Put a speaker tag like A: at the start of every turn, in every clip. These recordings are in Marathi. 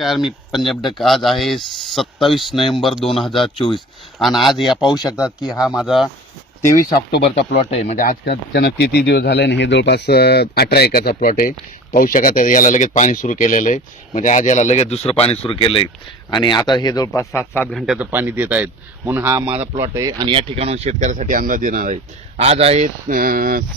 A: नमस्कार मी पंजाब डक आज आहे सत्तावीस नोव्हेंबर दोन हजार चोवीस आणि आज या पाहू शकतात की हा माझा तेवीस ऑक्टोबरचा प्लॉट आहे म्हणजे आजच्या त्यांना किती दिवस झाले आणि हे जवळपास अठरा एकाचा प्लॉट आहे पाहू आहे याला लगेच पाणी सुरू केलेलं आहे म्हणजे आज याला लगेच दुसरं पाणी सुरू केलं आहे आणि आता हे जवळपास सात सात घंट्याचं पाणी देत आहेत म्हणून हा माझा प्लॉट आहे आणि या ठिकाणाहून शेतकऱ्यासाठी अंदाज देणार आहे आज आहे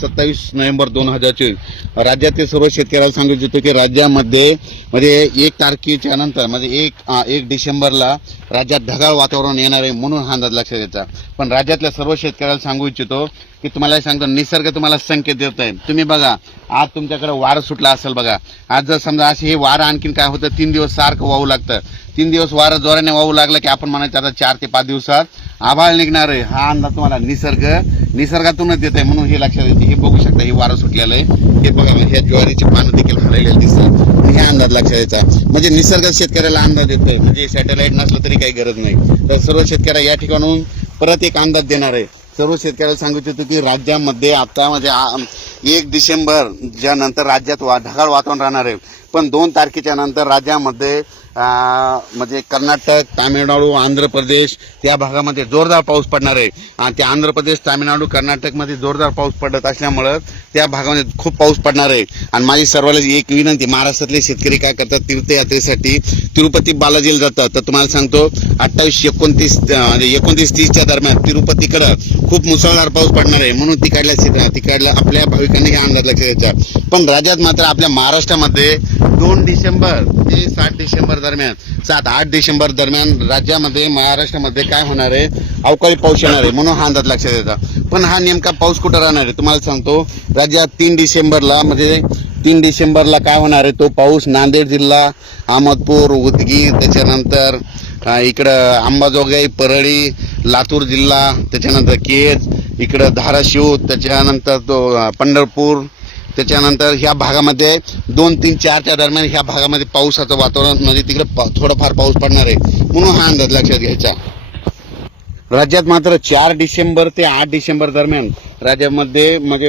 A: सत्तावीस नोव्हेंबर दोन हजार चोवीस राज्यातील सर्व शेतकऱ्याला सांगू इच्छितो की राज्यामध्ये म्हणजे एक तारखेच्या नंतर म्हणजे एक एक डिसेंबरला राज्यात ढगाळ वातावरण येणार आहे म्हणून हा अंदाज लक्षात येतात पण राज्यातल्या सर्व शेतकऱ्याला सांगू इच्छितो की तुम्हाला सांगतो निसर्ग तुम्हाला संकेत देत आहे तुम्ही बघा आज तुमच्याकडे वार सुटला असेल असेल बघा आज जर समजा असे हे वारं आणखीन काय होतं तीन दिवस सारखं वाहू लागतं तीन दिवस वारं जोराने वाहू लागलं की आपण म्हणायचं आता चार ते पाच दिवसात आभाळ निघणार आहे हा अंदाज तुम्हाला निसर्ग निसर्गातूनच येत आहे म्हणून हे लक्षात येते हे बघू शकता हे वारं सुटलेलं आहे हे बघा ह्या ज्वारीचे पानं देखील हरलेले दिसतात हे अंदाज लक्षात यायचा म्हणजे निसर्ग शेतकऱ्याला अंदाज येतो म्हणजे सॅटेलाईट नसलं तरी काही गरज नाही तर सर्व शेतकऱ्या या ठिकाणून परत एक अंदाज देणार आहे सर्व शेतकऱ्याला सांगू इच्छितो की राज्यामध्ये आता म्हणजे एक डिसेंबर नंतर राज्यात वा ढगाळ वातावरण राहणार आहे पण दोन तारखेच्या नंतर राज्यामध्ये म्हणजे कर्नाटक तामिळनाडू आंध्र प्रदेश त्या भागामध्ये जोरदार पाऊस पडणार आहे आणि त्या आंध्र प्रदेश तामिळनाडू कर्नाटकमध्ये जोरदार पाऊस पडत असल्यामुळं त्या भागामध्ये खूप पाऊस पडणार आहे आणि माझी सर्वांना एक विनंती महाराष्ट्रातले शेतकरी काय करतात तीर्थयात्रेसाठी तिरुपती बालाजीला जातात तर तुम्हाला सांगतो अठ्ठावीस एकोणतीस म्हणजे एकोणतीस तीसच्या दरम्यान तिरुपतीकडं खूप मुसळधार पाऊस पडणार आहे म्हणून तिकडल्या तिकडल्या आपल्या भाविकांनी हे अंदाज लक्षात घ्यायचा पण राज्यात मात्र आपल्या महाराष्ट्रामध्ये दोन डिसेंबर ते सात डिसेंबर दरम्यान सात आठ डिसेंबर दरम्यान राज्यामध्ये महाराष्ट्रामध्ये काय होणार आहे अवकाळी पाऊस येणार आहे म्हणून हा अंदाज लक्षात येतो पण हा नेमका पाऊस कुठं राहणार आहे तुम्हाला सांगतो राज्यात तीन डिसेंबरला म्हणजे तीन डिसेंबरला काय होणार आहे तो पाऊस नांदेड जिल्हा अहमदपूर उदगीर त्याच्यानंतर इकडं अंबाजोगाई परळी लातूर जिल्हा त्याच्यानंतर केज इकडं धाराशिव त्याच्यानंतर तो पंढरपूर त्याच्यानंतर ह्या भागामध्ये दोन तीन चारच्या दरम्यान ह्या भागामध्ये पावसाचं वातावरण म्हणजे तिकडे थोडंफार पाऊस पडणार आहे म्हणून हा अंदाज लक्षात घ्यायचा राज्यात मात्र चार डिसेंबर ते आठ डिसेंबर दरम्यान राज्यामध्ये म्हणजे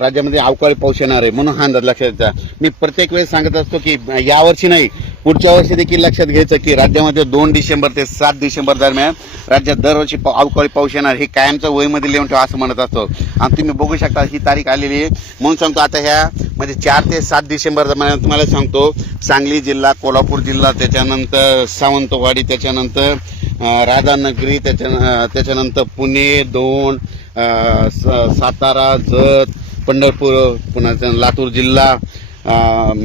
A: राज्यामध्ये अवकाळी पाऊस येणार आहे म्हणून हा अंदाज लक्षात घ्यायचा मी प्रत्येक वेळेस सांगत असतो की यावर्षी नाही पुढच्या वर्षी देखील लक्षात घ्यायचं की राज्यामध्ये दोन डिसेंबर ते सात डिसेंबर दरम्यान राज्यात दरवर्षी अवकाळी पाऊस येणार हे कायमचं वयमध्ये लिहून ठेवा असं म्हणत असतो आणि तुम्ही बघू शकता ही तारीख आलेली आहे म्हणून सांगतो आता ह्या म्हणजे चार ते सात डिसेंबर दरम्यान तुम्हाला सांगतो सांगली जिल्हा कोल्हापूर जिल्हा त्याच्यानंतर सावंतवाडी त्याच्यानंतर राधानगरी त्याच्या त्याच्यानंतर पुणे दोन सातारा जत पंढरपूर पुन्हा लातूर जिल्हा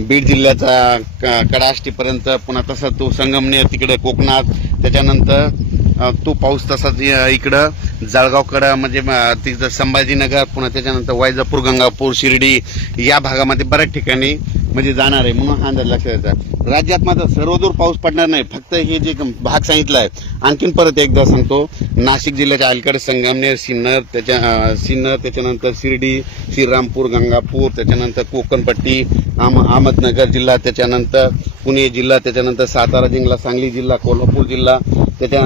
A: बीड जिल्ह्याचा कडाष्टीपर्यंत पुन्हा तसा तो संगमनेर तिकडे कोकणात त्याच्यानंतर तो पाऊस तसाच इकडं जळगावकडं म्हणजे तिथं संभाजीनगर पुन्हा त्याच्यानंतर वायजापूर गंगापूर शिर्डी या भागामध्ये बऱ्याच ठिकाणी म्हणजे जाणार आहे म्हणून हा अंदाज लक्षात राज्यात मात्र सर्वदूर पाऊस पडणार नाही फक्त हे जे भाग सांगितला आहे आणखीन परत एकदा सांगतो नाशिक जिल्ह्याच्या अलीकडे संगमनेर सिन्नर त्याच्या सिन्नर त्याच्यानंतर शिर्डी श्रीरामपूर गंगापूर त्याच्यानंतर कोकणपट्टी आम अहमदनगर जिल्हा त्याच्यानंतर पुणे जिल्हा त्याच्यानंतर सातारा जिल्हा सांगली जिल्हा कोल्हापूर जिल्हा त्याच्या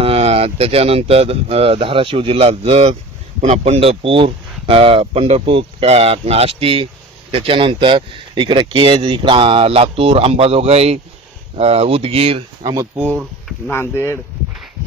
A: त्याच्यानंतर धाराशिव जिल्हा जत पुन्हा पंढरपूर पंढरपूर आष्टी त्याच्यानंतर इकडं केज इकडं लातूर अंबाजोगाई उदगीर अहमदपूर नांदेड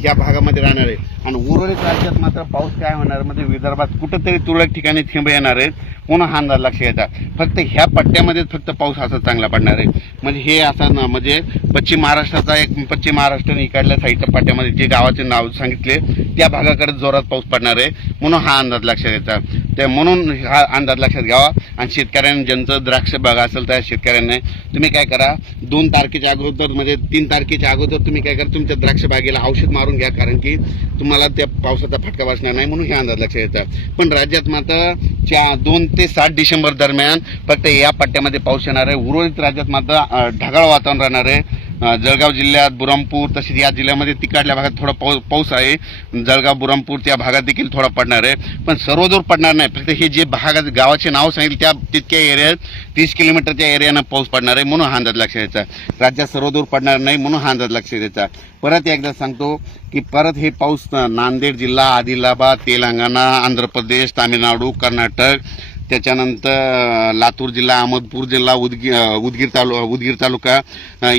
A: या भागामध्ये राहणार आहेत आणि उर्वरित राज्यात मात्र पाऊस काय होणार म्हणजे विदर्भात कुठंतरी तुरळक ठिकाणी थेंब येणार आहेत पुन्हा हा अंदाज लक्ष घ्या फक्त ह्या पट्ट्यामध्येच फक्त पाऊस असा चांगला पडणार आहे म्हणजे हे असा म्हणजे पश्चिम महाराष्ट्राचा एक पश्चिम महाराष्ट्र इकडल्या साईडच्या पट्ट्यामध्ये जे गावाचे नाव सांगितले त्या भागाकडे जोरात पाऊस पडणार आहे म्हणून हा अंदाज लक्षात घ्यायचा ते म्हणून हा अंदाज लक्षात घ्यावा आणि शेतकऱ्यांनी ज्यांचं द्राक्ष बागा असेल त्या शेतकऱ्यांनी तुम्ही काय करा दोन तारखेच्या अगोदर म्हणजे तीन तारखेच्या अगोदर तुम्ही काय करा तुमच्या द्राक्ष बागेला औषध मारून करून घ्या कारण की तुम्हाला त्या पावसाचा फटका बसणार नाही म्हणून हे अंदाज लक्षात येतात पण राज्यात मात्र चार दोन ते सात डिसेंबर दरम्यान फक्त या पट्ट्यामध्ये पाऊस येणार आहे उर्वरित राज्यात मात्र ढगाळ वातावरण राहणार आहे जळगाव जिल्ह्यात बुरमपूर तसेच या जिल्ह्यामध्ये तिकडल्या भागात थोडा पाऊ पाऊस आहे जळगाव बुरमपूर त्या भागात देखील थोडा पडणार आहे पण सर्वदूर पडणार नाही फक्त हे जे भागात गावाचे नाव सांगितले त्या तितक्या एरियात तीस किलोमीटरच्या एरियानं पाऊस पडणार आहे म्हणून हा अंदाज लक्ष द्यायचा राज्यात सर्वदूर पडणार नाही म्हणून हा अंदाज लक्ष द्यायचा परत एकदा सांगतो की परत हे पाऊस नांदेड जिल्हा आदिलाबाद तेलंगणा आंध्र प्रदेश तामिळनाडू कर्नाटक त्याच्यानंतर लातूर जिल्हा अहमदपूर जिल्हा उदगी उदगीर तालुका उदगीर तालुका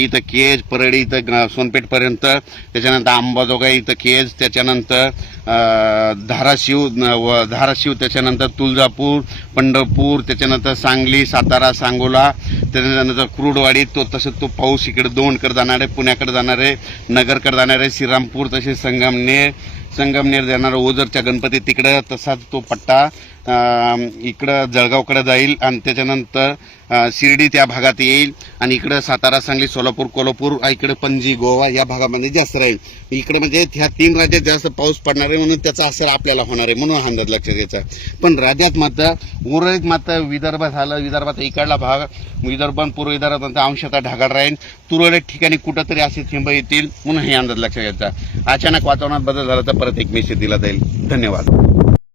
A: इथं केज परळी इथं सोनपेठपर्यंत त्याच्यानंतर अंबाजोगाई इथं केज त्याच्यानंतर धाराशिव व धाराशिव त्याच्यानंतर तुळजापूर पंढरपूर त्याच्यानंतर सांगली सातारा सांगोला त्याच्यानंतर कुरुडवाडी तो तसंच तो पाऊस इकडे दोंडकडे जाणार आहे पुण्याकडे जाणार आहे नगरकडे जाणार आहे श्रीरामपूर तसेच संगमनेर संगमनेर जाणार ओझरच्या गणपती तिकडं तसाच तो पट्टा इकडं जळगावकडे जाईल आणि त्याच्यानंतर शिर्डी त्या भागात येईल आणि इकडं सातारा सांगली सोलापूर कोल्हापूर इकडे पणजी गोवा या भागामध्ये जास्त राहील इकडे म्हणजे ह्या तीन राज्यात जास्त पाऊस पडणार आहे म्हणून त्याचा असर आपल्याला होणार आहे म्हणून अंदाज लक्षात घ्यायचा पण राज्यात मात्र उर्वरित मात्र विदर्भ झालं विदर्भात इकडला भाग विदर्भ पूर्व विदर्भात अंशतः ढागाळ राहील तुरळक ठिकाणी कुठंतरी असे थेंब येतील म्हणून हे अंदाज लक्षात घ्यायचा अचानक वातावरणात बदल झाला तर परत एक मेसेज दिला जाईल धन्यवाद